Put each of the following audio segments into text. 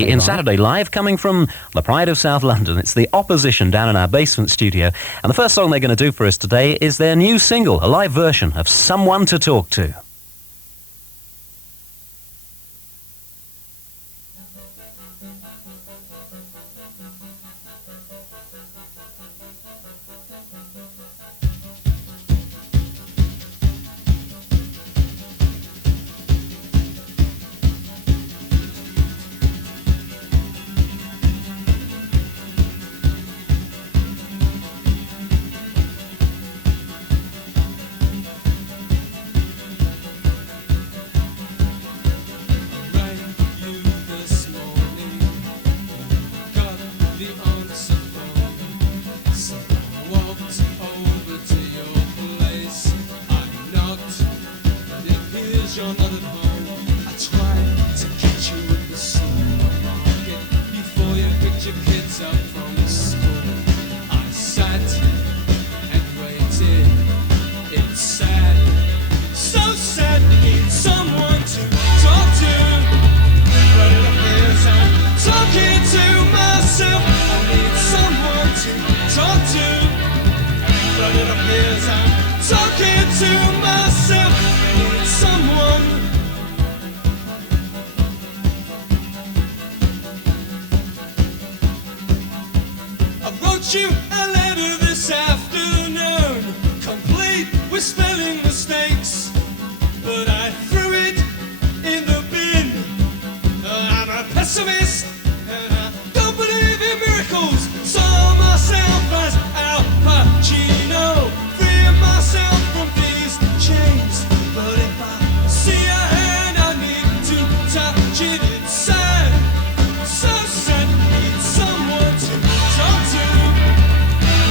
In Saturday Live, coming from the pride of South London, it's the Opposition down in our basement studio. And the first song they're going to do for us today is their new single, a live version of Someone to Talk To. You're not at home. I tried to catch you with the supermarket before you picked your kids up from school. I sat and waited. It's sad, so sad. Need someone to talk to, but it appears I'm talking to myself. I need someone to talk to, but it appears I'm talking to myself. I need someone. I wrote you a letter this afternoon, complete with spelling mistakes, but I threw it in the bin. I'm a pessimist and I don't believe in miracles. Saw myself as Al Pacino, freeing myself from these chains. But if I see a hand, I need to touch it. It's sad, so sad. Need someone to talk to.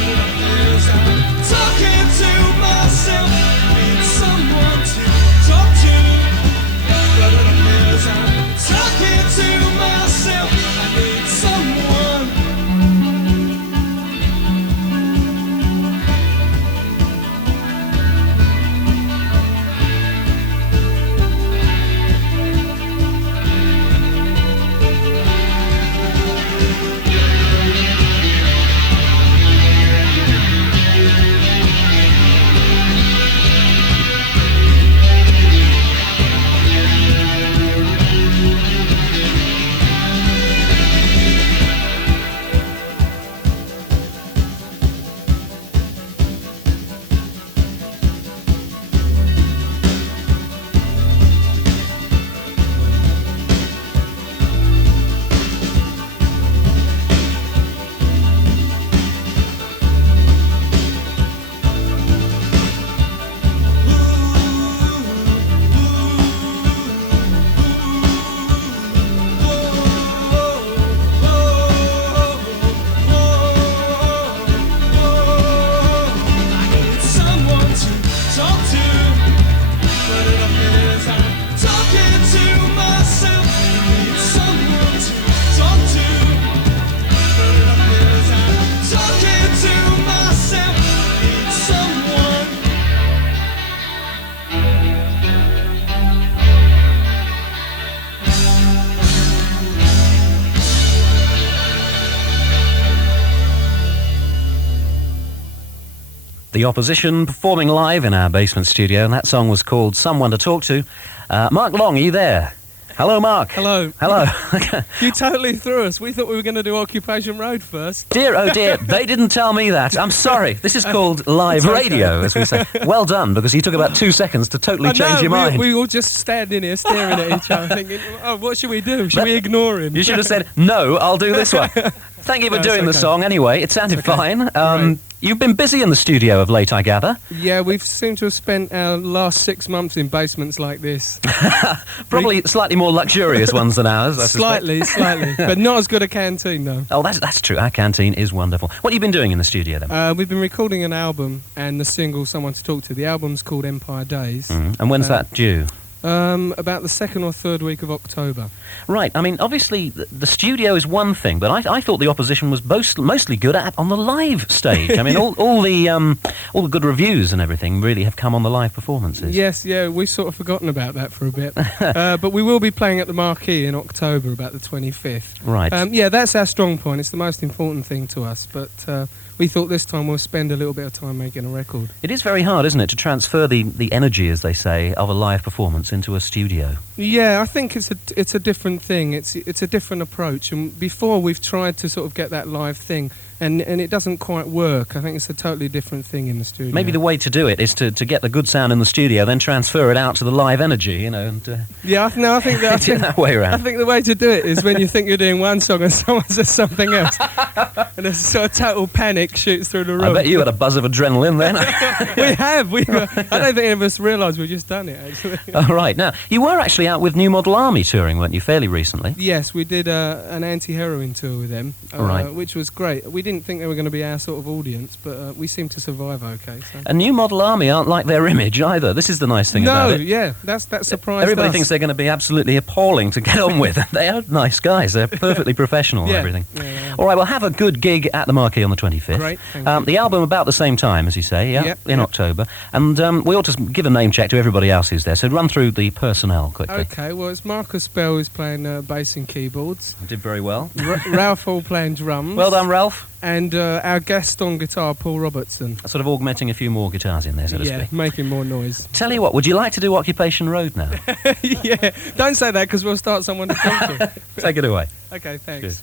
It appears I'm talking to myself. Need someone to talk to. But it appears I'm talking to myself. I need someone. The Opposition performing live in our basement studio, and that song was called Someone to Talk To. Mark Long, are you there? Hello, Mark. Hello. Hello. You totally threw us. We thought we were going to do Occupation Road first. Dear, oh dear, they didn't tell me that. I'm sorry. This is called live radio, as we say. Well done, because you took about 2 seconds to totally change your mind. We all just standing here staring at each other thinking, oh, what should we do? Should we ignore him? You should have said, no, I'll do this one. Thank you for doing the song anyway. It sounded fine. Right. You've been busy in the studio of late, I gather. Yeah, we've seemed to have spent our last 6 months in basements like this. Probably slightly more luxurious ones than ours, I suspect. Slightly. But not as good a canteen, though. Oh, that's true. Our canteen is wonderful. What have you been doing in the studio, then? We've been recording an album and the single Someone to Talk To. The album's called Empire Days. And when's that due? About the second or third week of October. Right. I mean, obviously, the studio is one thing, but I thought the opposition was mostly good at on the live stage. I mean, all the good reviews and everything really have come on the live performances. Yes, yeah, we've sort of forgotten about that for a bit. But we will be playing at the Marquee in October, about the 25th. Right. Yeah, that's our strong point. It's the most important thing to us. But we thought this time we'll spend a little bit of time making a record. It is very hard, isn't it, to transfer the energy, as they say, of a live performance into a studio. Yeah, I think it's a different thing. It's a different approach. And before we've tried to sort of get that live thing, and it doesn't quite work. I think it's a totally different thing in the studio. Maybe the way to do it is to get the good sound in the studio, then transfer it out to the live energy, you know. And, yeah, I think that way around. I think the way to do it is when you think you're doing one song and someone says something else, and a sort of total panic shoots through the room. I bet you had a buzz of adrenaline then. We have. I don't think any of us realised we'd just done it, actually. Oh, right. Now, you were actually out with New Model Army touring, weren't you, fairly recently? Yes, we did an anti-heroin tour with them, Right. which was great. We didn't think they were going to be our sort of audience, but we seemed to survive okay. So. And New Model Army aren't like their image either. This is the nice thing about it. No, yeah, that surprised Everybody us. thinks they're going to be absolutely appalling to get on with. They are nice guys. They're perfectly professional and Yeah. everything. Yeah. All right, well, have a good gig at the Marquee on the 25th. Great, thank you. The album about the same time, as you say, Yep, in yep. October. And we ought to give a name check to everybody else who's there. So run through the personnel quickly. Okay, well, it's Marcus Bell who's playing bass and keyboards, Did very well. Ralph Hall playing drums. Well done, Ralph. And our guest on guitar, Paul Robertson. Sort of augmenting a few more guitars in there, so to Yeah, speak. making more noise. Tell you what, would you like to do Occupation Road now? Yeah, don't say that because we'll start someone to talk to. Take it away. Okay, thanks. Good.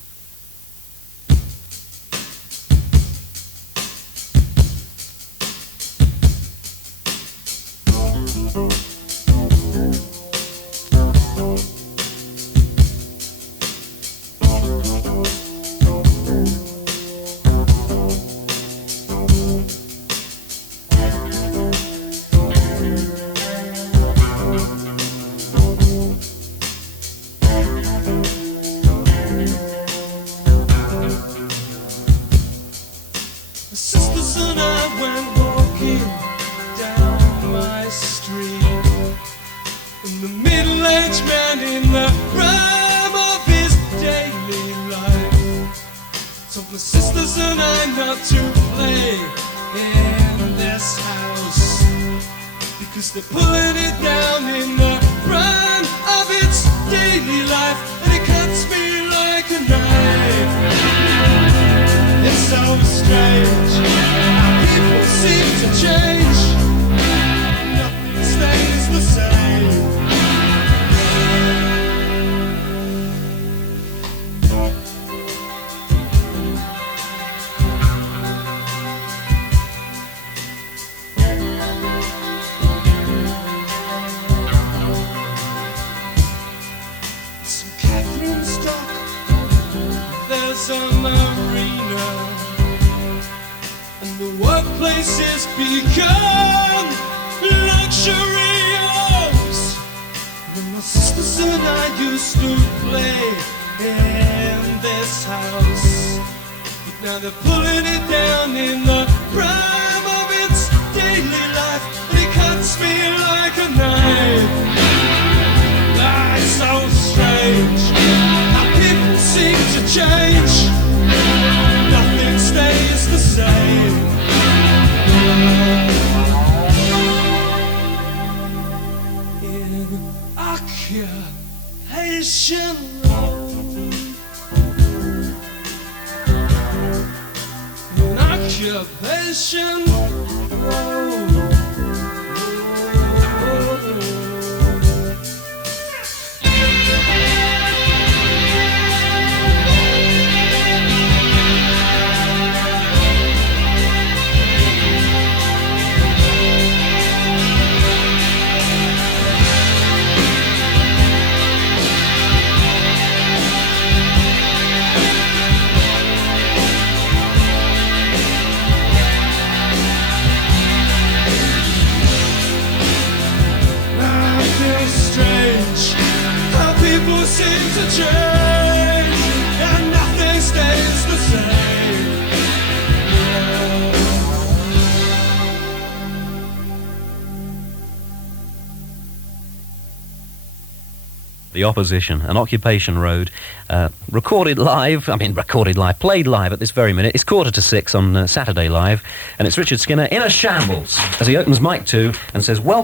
My sisters and I went walking down my street, and the middle-aged man in the prime of his daily life told my sisters and I not to play in this house because they're pulling it down in the prime of its daily life, and it cuts me like a knife. It's so strange how people seem to change. Nothing stays the same. St. Catherine's Dock, there's a marina, and the workplace has become luxury homes. When my sisters and I used to play in this house, but now they're pulling it down in the prime of its daily life, and it cuts me like a knife. Ah, it's so strange how people seem to change. Nothing stays the same. In Occupation Road, in Occupation Road. The Opposition, an Occupation Road, recorded live, played live at this very minute. It's 5:45 on Saturday Live, and it's Richard Skinner in a shambles as he opens mic 2 and says, "Welcome